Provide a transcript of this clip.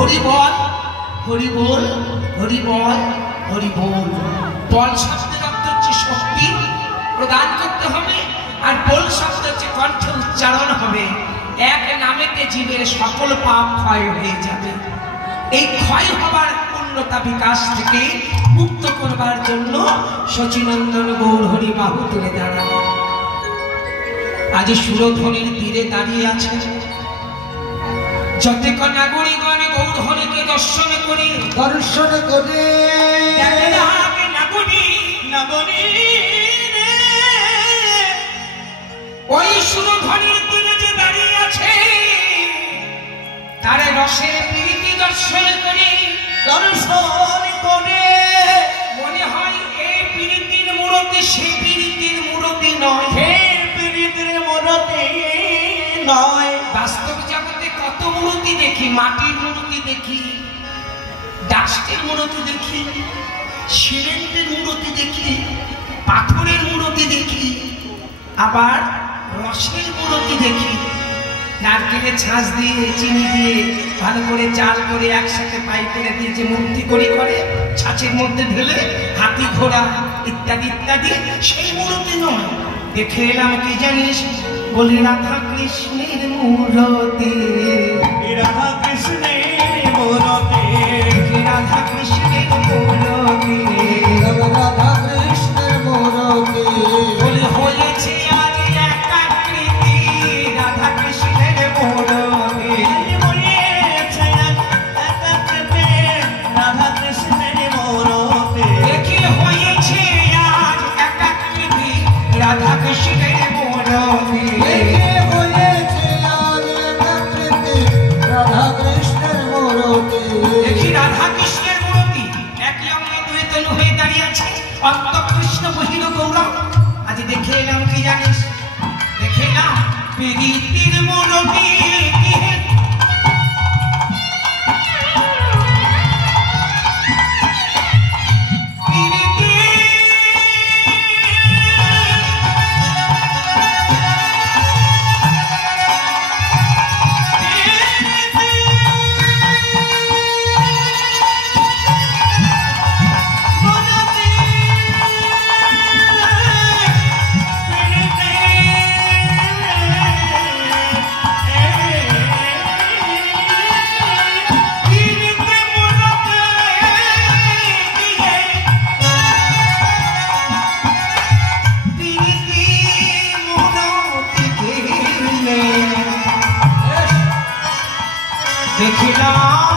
হরি বল হরি বল হরি বল হরি বল। বল শব্দের অর্থ হচ্ছে শক্তি প্রদান করতে হবে, আর বল শব্দ হচ্ছে কণ্ঠে উচ্চারণ হবে। এক নামেতে জীবের সকল পাপ ক্ষয় হয়ে যাবে। এই ক্ষয় হবার পূর্ণতা বিকাশ থেকে মুক্ত করবার জন্য শচীনন্দন গৌর হরি বাহু তুলে দাঁড়ান। আজ সুরধ্বনির তীরে দাঁড়িয়ে আছে যতেক নাগরিকগণ গৌর হরিকে দর্শন করে ওই সুরধ্বনির তীরে যে দাঁড়িয়ে আছে তারে রসের প্রীতি দর্শন করে মনে হয় এই প্রীতির মূরতি সে প্রীতির মূরতি নয়, নয়। বাস্তব জগতে কত মূর্তি দেখি, মাটির মূর্তি দেখি, ডাস্টের মূর্তি দেখি, সিমেন্টের মূর্তি দেখি, পাথরের মূর্তি দেখি, আবার রসের মূর্তি দেখি। নারকেলের ছাঁচ দিয়ে চিনি দিয়ে ভালো করে জাল করে একসাথে পাই করে দিয়ে যে মূর্তি করে ছাঁচের মধ্যে ঢেলে হাতি ঘোড়া ইত্যাদি ইত্যাদি, সেই মূর্তি নয়। দেখে এলাম কি জানিস, বলি রাধা কৃষ্ণের মূরতি, রাধা কৃষ্ণের মূরতি, রাধা কৃষ্ণের মূরতি, রাধা কৃষ্ণের মূরতি। বলে হয়েছে আজ একাকৃতি রাধা কৃষ্ণের মূরতি, হয়েছে একাকৃতি রাধা কৃষ্ণের মূরতি। দেখি হয়েছে আজ একাকৃতি রাধা কৃষ্ণের মূরতি, কৃষ্ণ বহির গৌরব। আজ দেখে এলাম কি জানিস, দেখে এলাম প্রীতির মূরতি। দেখিলাম